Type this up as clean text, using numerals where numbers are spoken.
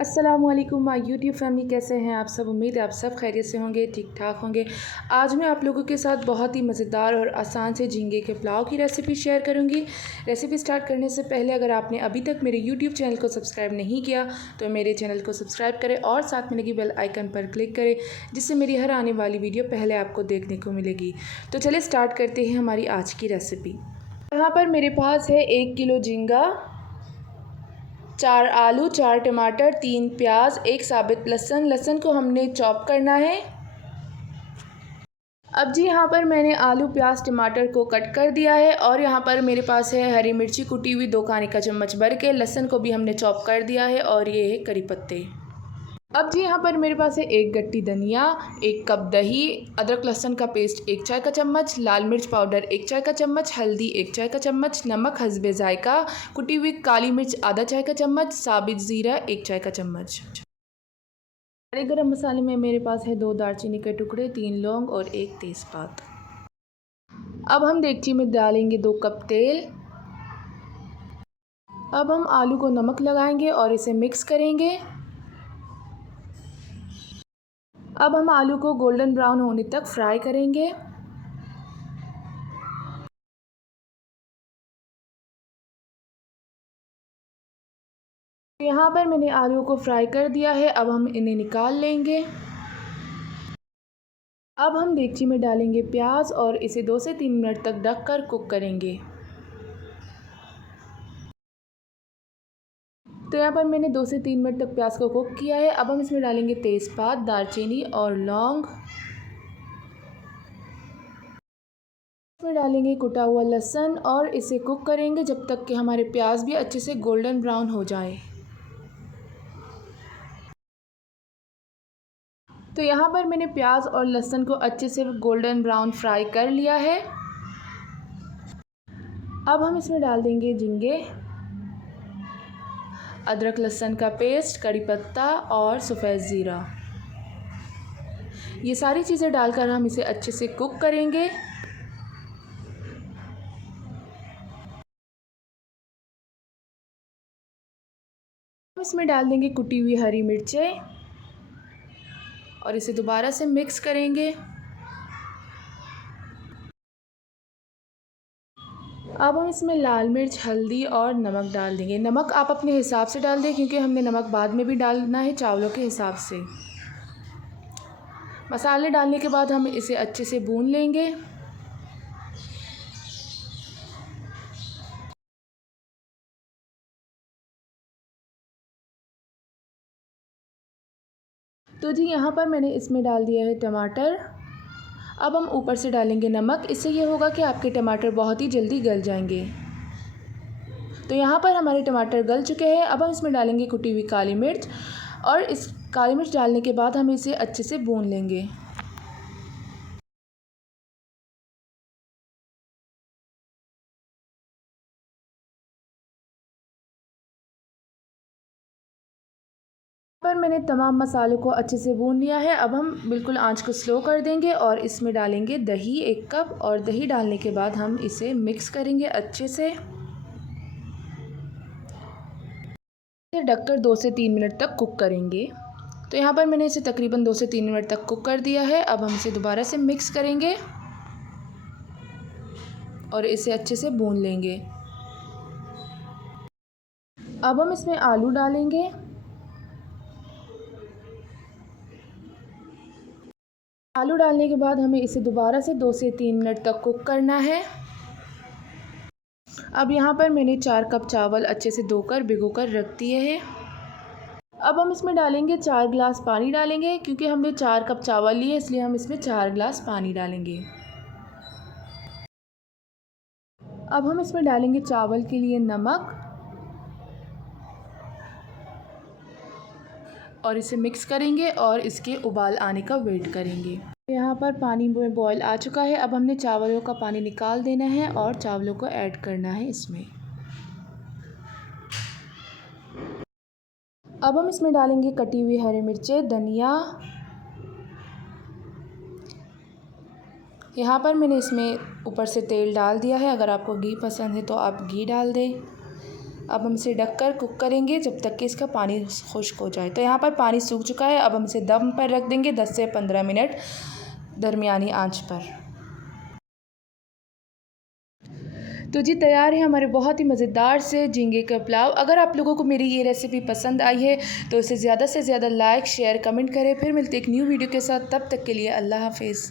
अस्सलामुअलैकुम my YouTube family, कैसे हैं आप सब। उम्मीद है आप सब खैरियत से होंगे, ठीक ठाक होंगे। आज मैं आप लोगों के साथ बहुत ही मज़ेदार और आसान से झींगे के पुलाव की रेसिपी शेयर करूंगी। रेसिपी स्टार्ट करने से पहले अगर आपने अभी तक मेरे यूट्यूब चैनल को सब्सक्राइब नहीं किया तो मेरे चैनल को सब्सक्राइब करें और साथ में लगी बेल आइकन पर क्लिक करें, जिससे मेरी हर आने वाली वीडियो पहले आपको देखने को मिलेगी। तो चलिए स्टार्ट करते हैं हमारी आज की रेसिपी। यहाँ पर मेरे पास है 1 किलो झींगा, 4 आलू, 4 टमाटर, 3 प्याज, 1 साबित लहसुन। लहसुन को हमने चॉप करना है। अब जी यहाँ पर मैंने आलू, प्याज, टमाटर को कट कर दिया है और यहाँ पर मेरे पास है हरी मिर्ची कुटी हुई 2 खाने का चम्मच भर के। लहसुन को भी हमने चॉप कर दिया है और ये है करी पत्ते। अब जी यहाँ पर मेरे पास है 1 गट्टी धनिया, 1 कप दही, अदरक लहसुन का पेस्ट 1 चाय का चम्मच, लाल मिर्च पाउडर 1 चाय का चम्मच, हल्दी 1 चाय का चम्मच, नमक हस्बे जायका, कुटी हुई काली मिर्च आधा चाय का चम्मच, साबित ज़ीरा 1 चाय का चम्मच। खड़े गरम मसाले में मेरे पास है 2 दालचीनी के टुकड़े, 3 लौंग और 1 तेज़पात। अब हम देगची में डालेंगे 2 कप तेल। अब हम आलू को नमक लगाएंगे और इसे मिक्स करेंगे। अब हम आलू को गोल्डन ब्राउन होने तक फ्राई करेंगे। यहाँ पर मैंने आलू को फ्राई कर दिया है। अब हम इन्हें निकाल लेंगे। अब हम देगची में डालेंगे प्याज और इसे 2 से 3 मिनट तक ढककर कुक करेंगे। तो यहाँ पर मैंने 2 से 3 मिनट तक प्याज को कुक किया है। अब हम इसमें डालेंगे तेज़पात, दालचीनी और लौंग। इसमें डालेंगे कुटा हुआ लहसुन और इसे कुक करेंगे जब तक कि हमारे प्याज भी अच्छे से गोल्डन ब्राउन हो जाए। तो यहाँ पर मैंने प्याज और लहसुन को अच्छे से गोल्डन ब्राउन फ्राई कर लिया है। अब हम इसमें डाल देंगे झींगे, अदरक लहसुन का पेस्ट, कड़ी पत्ता और सफ़ेद ज़ीरा। ये सारी चीज़ें डालकर हम इसे अच्छे से कुक करेंगे। हम इसमें डाल देंगे कुटी हुई हरी मिर्चें और इसे दोबारा से मिक्स करेंगे। अब हम इसमें लाल मिर्च, हल्दी और नमक डाल देंगे। नमक आप अपने हिसाब से डाल दें क्योंकि हमने नमक बाद में भी डालना है चावलों के हिसाब से। मसाले डालने के बाद हम इसे अच्छे से भून लेंगे। तो जी यहाँ पर मैंने इसमें डाल दिया है टमाटर। अब हम ऊपर से डालेंगे नमक। इससे ये होगा कि आपके टमाटर बहुत ही जल्दी गल जाएंगे। तो यहाँ पर हमारे टमाटर गल चुके हैं। अब हम इसमें डालेंगे कुटी हुई काली मिर्च और इस काली मिर्च डालने के बाद हम इसे अच्छे से भून लेंगे। पर मैंने तमाम मसालों को अच्छे से भून लिया है। अब हम बिल्कुल आंच को स्लो कर देंगे और इसमें डालेंगे दही 1 कप और दही डालने के बाद हम इसे मिक्स करेंगे अच्छे से। ढककर 2 से 3 मिनट तक कुक करेंगे। तो यहाँ पर मैंने इसे तकरीबन 2 से 3 मिनट तक कुक कर दिया है। अब हम इसे दोबारा से मिक्स करेंगे और इसे अच्छे से भून लेंगे। अब हम इसमें आलू डालेंगे। आलू डालने के बाद हमें इसे दोबारा से 2 से 3 मिनट तक कुक करना है। अब यहाँ पर मैंने 4 कप चावल अच्छे से धोकर भिगोकर रख दिए हैं। अब हम इसमें डालेंगे 4 गिलास पानी डालेंगे क्योंकि हमने 4 कप चावल लिए, इसलिए हम इसमें 4 गिलास पानी डालेंगे। अब हम इसमें डालेंगे चावल के लिए नमक और इसे मिक्स करेंगे और इसके उबाल आने का वेट करेंगे। यहाँ पर पानी में बॉयल आ चुका है। अब हमने चावलों का पानी निकाल देना है और चावलों को ऐड करना है इसमें। अब हम इसमें डालेंगे कटी हुई हरी मिर्चें, धनिया। यहाँ पर मैंने इसमें ऊपर से तेल डाल दिया है। अगर आपको घी पसंद है तो आप घी डाल दें। अब हम इसे ढककर कुक करेंगे जब तक कि इसका पानी खुश्क हो जाए। तो यहाँ पर पानी सूख चुका है। अब हम इसे दम पर रख देंगे 10 से 15 मिनट दरमियानी आंच पर। तो जी तैयार है हमारे बहुत ही मज़ेदार से झींगे का पुलाव। अगर आप लोगों को मेरी ये रेसिपी पसंद आई है तो इसे ज़्यादा से ज़्यादा लाइक शेयर कमेंट करें। फिर मिलते एक न्यू वीडियो के साथ, तब तक के लिए अल्लाह हाफ़िज़।